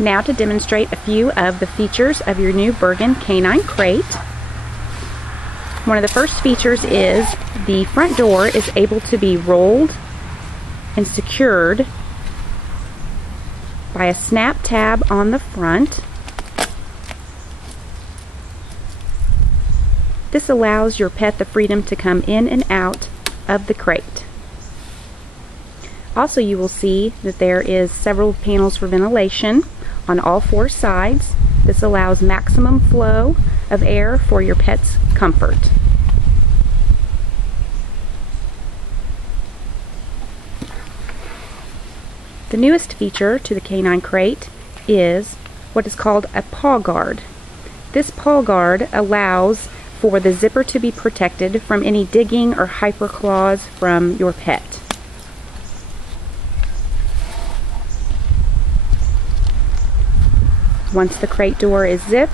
Now to demonstrate a few of the features of your new Bergan Canine crate. One of the first features is the front door is able to be rolled and secured by a snap tab on the front. This allows your pet the freedom to come in and out of the crate. Also, you will see that there is several panels for ventilation on all four sides. This allows maximum flow of air for your pet's comfort. The newest feature to the Canine crate is what is called a paw guard. This paw guard allows for the zipper to be protected from any digging or hyper claws from your pet. Once the crate door is zipped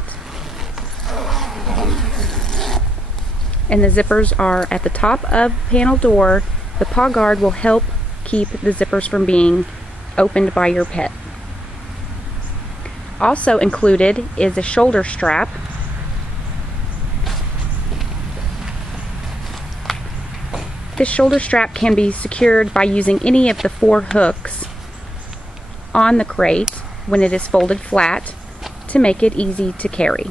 and the zippers are at the top of the panel door, the paw guard will help keep the zippers from being opened by your pet. Also included is a shoulder strap. This shoulder strap can be secured by using any of the 4 hooks on the crate when it is folded flat to make it easy to carry.